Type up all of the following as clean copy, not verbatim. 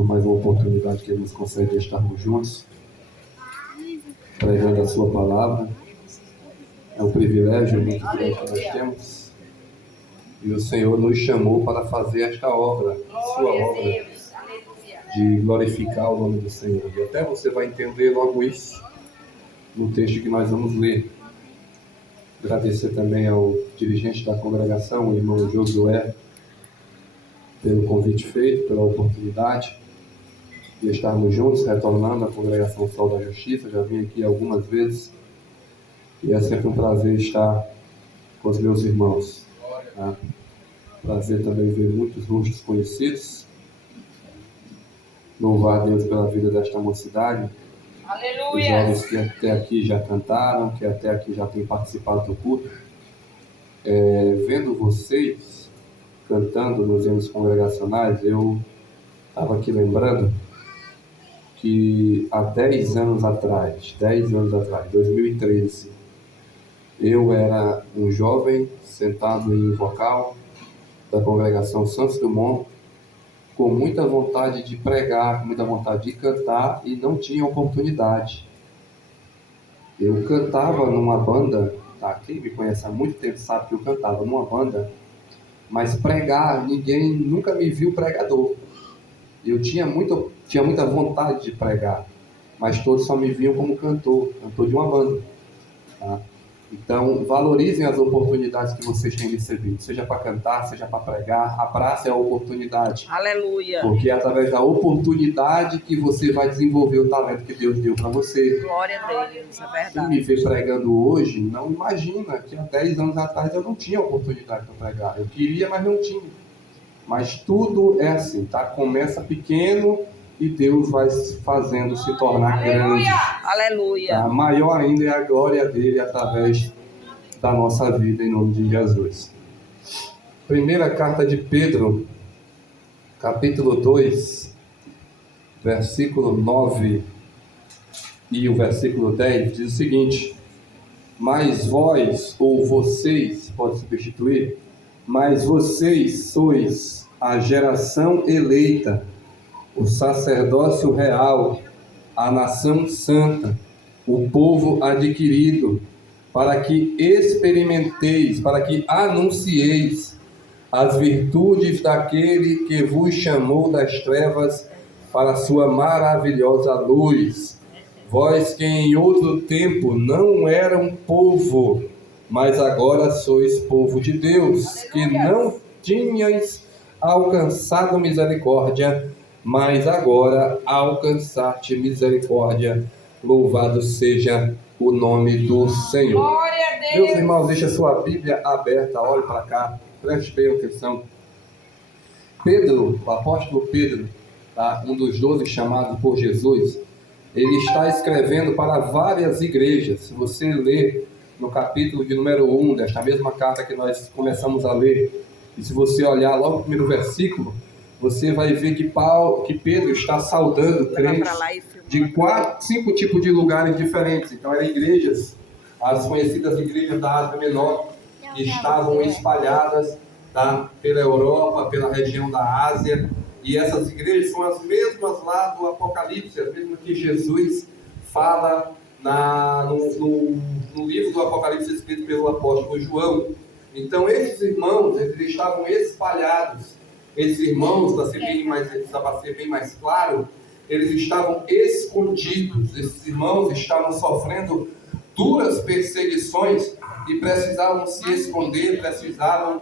por mais uma oportunidade que Ele nos concede de estarmos juntos, pregando a Sua palavra. É um privilégio muito grande que nós temos. E o Senhor nos chamou para fazer esta obra, Sua obra, de glorificar o nome do Senhor. E até você vai entender logo isso no texto que nós vamos ler. Agradecer também ao dirigente da congregação, o irmão Josué, pelo convite feito, pela oportunidade de estarmos juntos, retornando à congregação Sol da Justiça. Já vim aqui algumas vezes e é sempre um prazer estar com os meus irmãos. Tá? Prazer também ver muitos rostos conhecidos. Louvar a Deus pela vida desta mocidade. Aleluia! Os jovens que até aqui já cantaram, que até aqui já têm participado do culto. Vendo vocês cantando nos hinos congregacionais, eu estava aqui lembrando que há 10 anos atrás, 2013, eu era um jovem sentado em um vocal da congregação Santos Dumont, com muita vontade de pregar, com muita vontade de cantar e não tinha oportunidade. Eu cantava numa banda, tá? Quem me conhece há muito tempo sabe que eu cantava numa banda, mas pregar, ninguém nunca me viu pregador. Eu tinha muita vontade de pregar, mas todos só me viam como cantor de uma banda. Tá? Então, valorizem as oportunidades que vocês têm recebido, seja para cantar, seja para pregar. Abrace a oportunidade. Aleluia! Porque é através da oportunidade que você vai desenvolver o talento que Deus deu para você. Glória a Deus, é verdade. Quem me vê pregando hoje, não imagina que há 10 anos atrás eu não tinha oportunidade para pregar. Eu queria, mas não tinha. Mas tudo é assim, tá? Começa pequeno e Deus vai se se tornar grande. Aleluia! Tá? Maior ainda é a glória dele através da nossa vida, em nome de Jesus. Primeira carta de Pedro, capítulo 2, versículo 9 e o versículo 10, diz o seguinte: mas vós, ou vocês, pode substituir, mas vocês sois a geração eleita, o sacerdócio real, a nação santa, o povo adquirido, para que experimenteis, para que anuncieis as virtudes daquele que vos chamou das trevas para a sua maravilhosa luz. Vós que em outro tempo não eram povo, mas agora sois povo de Deus, que não tinhais alcançado misericórdia, mas agora alcançaste misericórdia. Louvado seja o nome do Senhor. Glória a Deus. Meus irmãos, deixa a sua Bíblia aberta, olhe para cá, preste bem atenção. Pedro, o apóstolo Pedro, tá? Um dos 12 chamados por Jesus, ele está escrevendo para várias igrejas. Se você ler no capítulo de número 1 desta mesma carta que nós começamos a ler, e se você olhar logo no primeiro versículo, você vai ver que Pedro está saudando crentes de 5 tipos de lugares diferentes. Então eram igrejas, as conhecidas igrejas da Ásia Menor, que estavam espalhadas, tá, pela Europa, pela região da Ásia. E essas igrejas são as mesmas lá do Apocalipse, as mesmas que Jesus fala no livro do Apocalipse escrito pelo apóstolo João. Então esses irmãos, eles estavam espalhados. Esses irmãos, para ser bem mais claro, eles estavam escondidos. Esses irmãos estavam sofrendo duras perseguições e precisavam se esconder, precisavam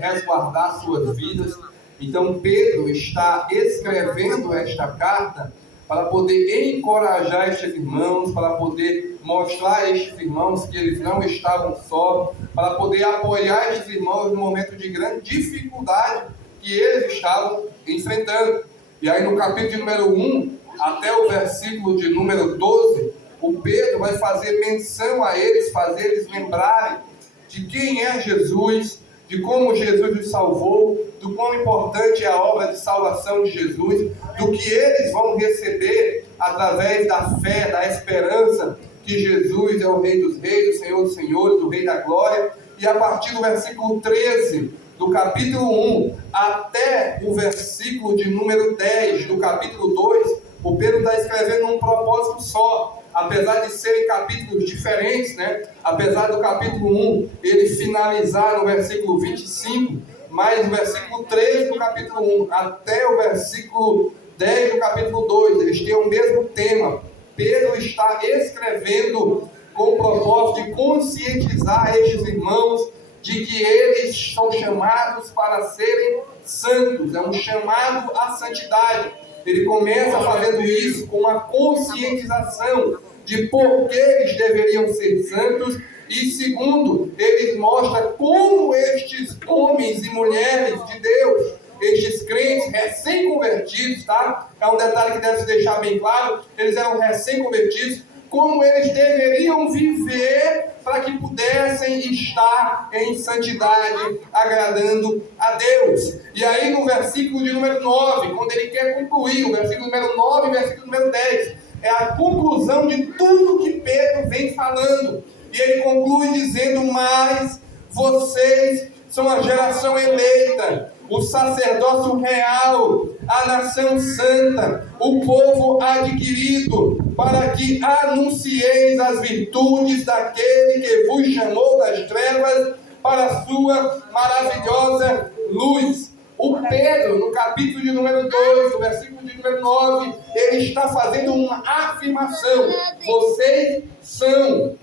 resguardar suas vidas. Então Pedro está escrevendo esta carta para poder encorajar estes irmãos, para poder mostrar a estes irmãos que eles não estavam só, para poder apoiar estes irmãos no momento de grande dificuldade que eles estavam enfrentando. E aí no capítulo de número 1 até o versículo de número 12, o Pedro vai fazer menção a eles, fazer eles lembrarem de quem é Jesus, de como Jesus os salvou, do quão importante é a obra de salvação de Jesus, do que eles vão receber através da fé, da esperança, que Jesus é o Rei dos Reis, o Senhor dos Senhores, o Rei da Glória. E a partir do versículo 13, do capítulo 1 até o versículo de número 10 do capítulo 2, o Pedro está escrevendo num propósito só. Apesar de serem capítulos diferentes, né? Apesar do capítulo 1 ele finalizar no versículo 25, mas no versículo 3 do capítulo 1 até o versículo 10 do capítulo 2, eles têm o mesmo tema. Pedro está escrevendo com o propósito de conscientizar estes irmãos de que eles são chamados para serem santos. É um chamado à santidade. Ele começa fazendo isso com uma conscientização de por que eles deveriam ser santos. E segundo, ele mostra como estes homens e mulheres de Deus, estes crentes recém-convertidos, tá? É um detalhe que deve se deixar bem claro, eles eram recém-convertidos, como eles deveriam viver para que pudessem estar em santidade, agradando a Deus. E aí no versículo de número 9, quando ele quer concluir, o versículo número 9 e o versículo número 10, é a conclusão de tudo que Pedro vem falando. E ele conclui dizendo: mas vocês são a geração eleita, o sacerdócio real, a nação santa, o povo adquirido, para que anuncieis as virtudes daquele que vos chamou das trevas para a sua maravilhosa luz. O Pedro, no capítulo de número 2, no versículo de número 9, ele está fazendo uma afirmação: vocês são.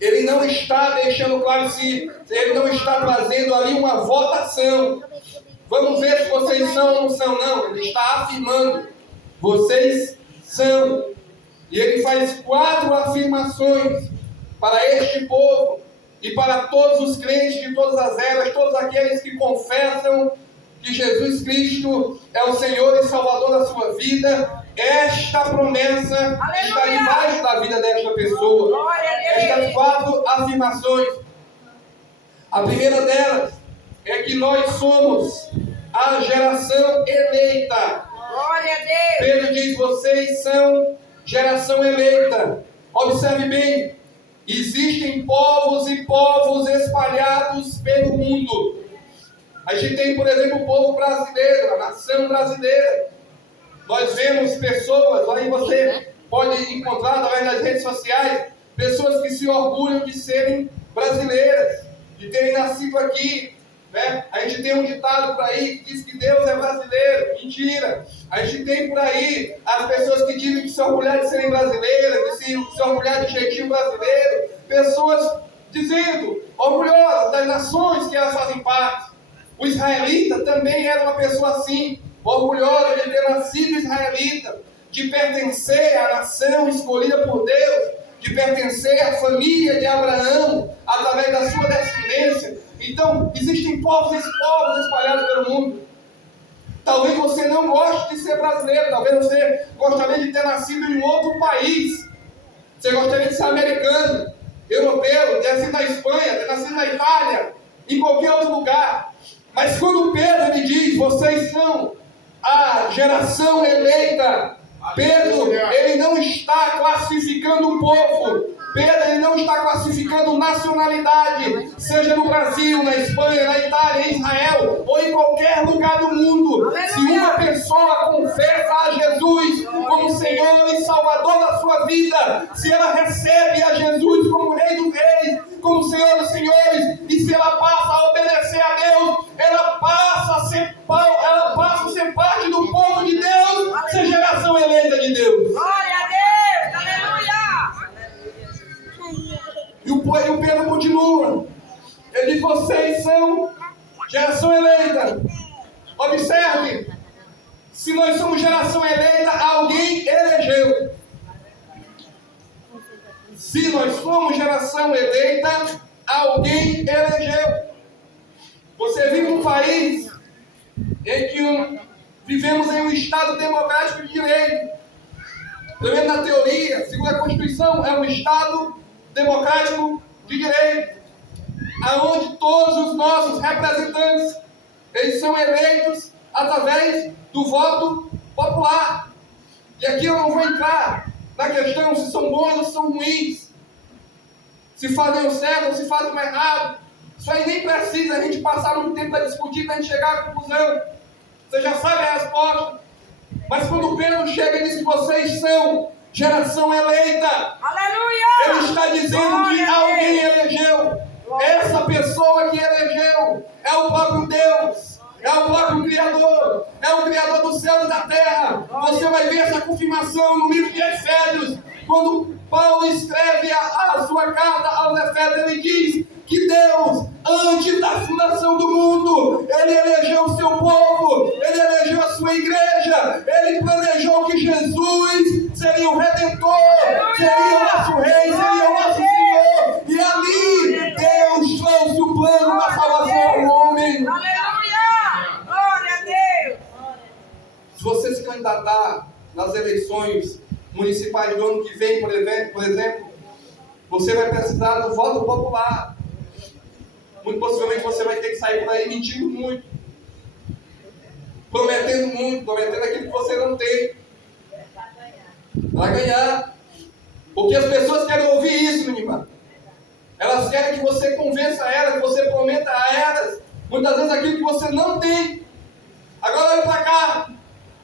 Ele não está deixando claro se ele não está trazendo ali uma votação. Vamos ver se vocês são ou não são. Não, ele está afirmando: vocês são. E ele faz 4 afirmações para este povo e para todos os crentes de todas as eras, todos aqueles que confessam que Jesus Cristo é o Senhor e Salvador da sua vida. Esta promessa está debaixo da vida desta pessoa. Estas 4 afirmações. A primeira delas é que nós somos a geração eleita. Glória a Deus. Pedro diz: vocês são geração eleita. Observe bem, existem povos e povos espalhados pelo mundo. A gente tem, por exemplo, o povo brasileiro, a nação brasileira. Nós vemos pessoas, aí você pode encontrar através das redes sociais, pessoas que se orgulham de serem brasileiras, de terem nascido aqui, né? A gente tem um ditado por aí que diz que Deus é brasileiro. Mentira! A gente tem por aí as pessoas que dizem que se orgulhar de serem brasileiras, que se orgulhar de jeitinho brasileiro, pessoas dizendo, orgulhosas das nações que elas fazem parte. O israelita também era uma pessoa assim, orgulhosa de ter nascido israelita, de pertencer à nação escolhida por Deus, de pertencer à família de Abraão, através da sua descendência. Então, existem povos espalhados pelo mundo. Talvez você não goste de ser brasileiro, talvez você gostaria de ter nascido em outro país. Você gostaria de ser americano, europeu, ter nascido na Espanha, ter nascido na Itália, em qualquer outro lugar. Mas quando Pedro ele diz, vocês são a geração eleita, Pedro, ele não está classificando o povo. Pedro, ele não está classificando nacionalidade, seja no Brasil, na Espanha, na Itália, em Israel, ou em qualquer lugar do mundo. Se uma pessoa confessa a Jesus como Senhor e Salvador da sua vida, se ela recebe a Jesus como Rei dos Reis, como Senhor dos Senhores, e se ela passa a obedecer a Deus, ela passa a ser parte do povo de Deus, ser geração eleita de Deus. Glória a Deus. Aleluia. E o Pedro continua. Ele diz, vocês são geração eleita. Observe, se nós somos geração eleita, alguém elegeu. Se nós somos geração eleita, alguém elegeu. Você vive num país em que vivemos em um Estado democrático de direito. Pelo menos na teoria, segundo a Constituição, é um Estado democrático de direito, aonde todos os nossos representantes, eles são eleitos através do voto popular. E aqui eu não vou entrar na questão se são bons ou se são ruins, se fazem o certo ou se fazem o errado, Isso aí nem precisa a gente passar muito tempo para discutir, para a gente chegar à conclusão. Você já sabe a resposta. Mas quando Pedro chega e diz que vocês são geração eleita, Aleluia! ele está dizendo que alguém elegeu. Essa pessoa que elegeu é o próprio Deus, é o próprio Criador, é o Criador do céu e da terra. Você vai ver essa confirmação no livro de Efésios, quando Paulo escreve a sua carta aos Efésios. Ele diz que Deus, antes da fundação do mundo, Ele elegeu o seu povo, Ele elegeu a sua igreja, Ele planejou que Jesus seria o Redentor, seria o nosso Rei, seria o nosso Senhor, e ali Deus trouxe o plano da salvação ao homem. Aleluia! Glória a Deus! Se você se candidatar nas eleições municipais do ano que vem, por exemplo, você vai precisar do voto popular. Muito possivelmente você vai ter que sair por aí mentindo muito, prometendo aquilo que você não tem, para ganhar. Porque as pessoas querem ouvir isso, menina. Elas querem que você convença elas, que você prometa a elas, muitas vezes aquilo que você não tem. Agora olha para cá.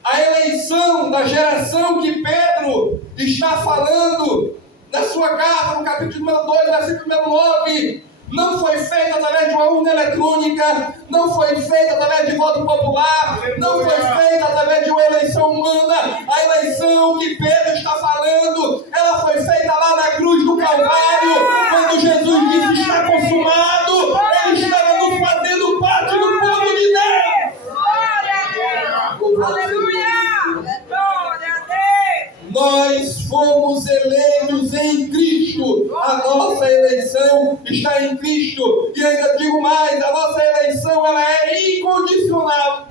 A eleição da geração que Pedro está falando na sua carta, no capítulo número 2, versículo número 9, não foi feita através de uma urna eletrônica, não foi feita através de voto popular, não foi feita através de uma eleição humana. A eleição que Pedro está falando, ela foi feita lá na cruz do Calvário, quando Jesus disse: está consumado. Ele estava nos fazendo parte do povo de Deus. Glória a Deus! Aleluia! Glória a Deus! Nós fomos eleitos em Cristo. A nossa eleição está em Cristo. E ainda digo mais, a nossa eleição ela é incondicional.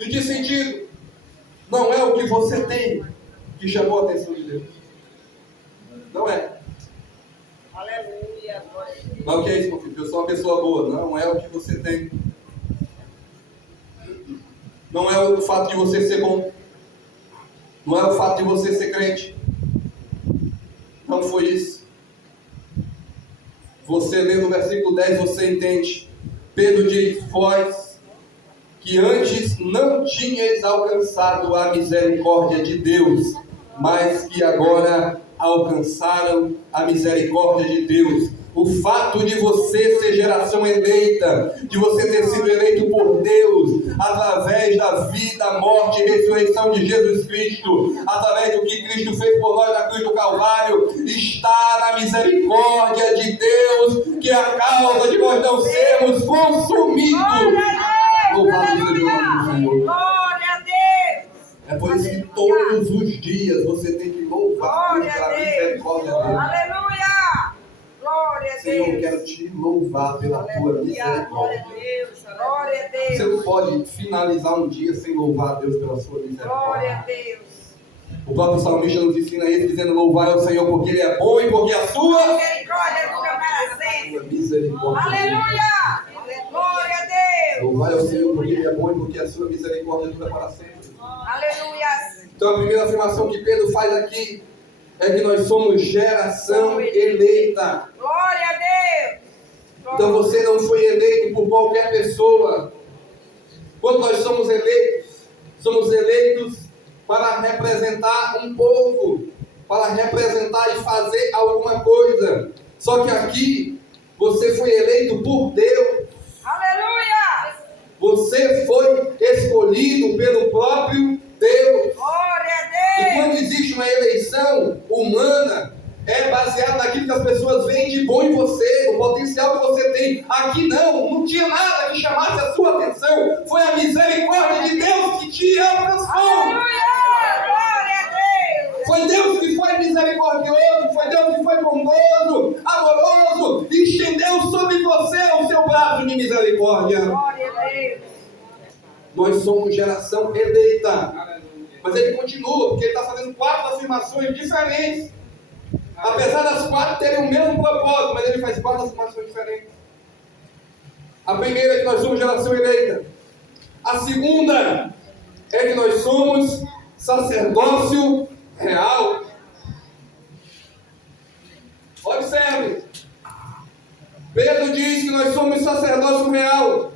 Em que sentido? Não é o que você tem que chamou a atenção de Deus. Não é. Aleluia! Mas o que é isso, meu filho? Eu sou uma pessoa boa. Não é o que você tem. Não é o fato de você ser bom. Não é o fato de você ser crente. Não foi isso. Você lê no versículo 10, você entende. Pedro diz: vós que antes não tinhais alcançado a misericórdia de Deus, mas que agora alcançaram a misericórdia de Deus. O fato de você ser geração eleita, de você ter sido eleito por Deus, através da vida, morte e ressurreição de Jesus Cristo, através do que Cristo fez por nós na cruz do Calvário, está na misericórdia de Deus, que é a causa de nós não sermos consumidos. Louvado seja o nome do Senhor. Glória a Deus! É por isso que todos os dias você tem que louvar Deus pela misericórdia dele. Aleluia! Glória a Senhor, eu Deus! quero te louvar pela tua Glória a misericórdia. Deus! Glória a Deus! Você não pode finalizar um dia sem louvar a Deus pela sua Glória misericórdia. a Deus! O próprio salmista nos ensina isso, dizendo: louvai ao Senhor porque Ele é bom e porque a sua Misericórdia dura para sempre! misericórdia. Aleluia! Glória a Deus! Louvai ao Senhor porque Ele é bom e porque a sua misericórdia dura para sempre. Aleluia! Então a primeira afirmação que Pedro faz aqui é que nós somos geração eleita. Glória a Deus! Então você não foi eleito por qualquer pessoa. Quando nós somos eleitos para representar um povo, para representar e fazer alguma coisa. Só que aqui você foi eleito por Deus. Aleluia! Você foi escolhido pelo próprio Deus. Glória a E Deus! quando existe uma eleição humana, é baseado naquilo que as pessoas veem de bom em você, no potencial que você tem. Aqui não tinha nada que chamasse a sua atenção. Foi a misericórdia de Deus que te alcançou. Aleluia! Glória a Deus! Foi Deus que foi misericordioso, foi Deus que foi bondoso, amoroso, e estendeu sobre você o seu braço de misericórdia. Glória a Deus! Nós somos geração eleita. Mas ele continua, porque ele está fazendo 4 afirmações diferentes. Apesar das 4 terem o mesmo propósito, mas ele faz 4 afirmações diferentes. A primeira é que nós somos geração eleita. A segunda é que nós somos sacerdócio real. Observe. Pedro diz que nós somos sacerdócio real.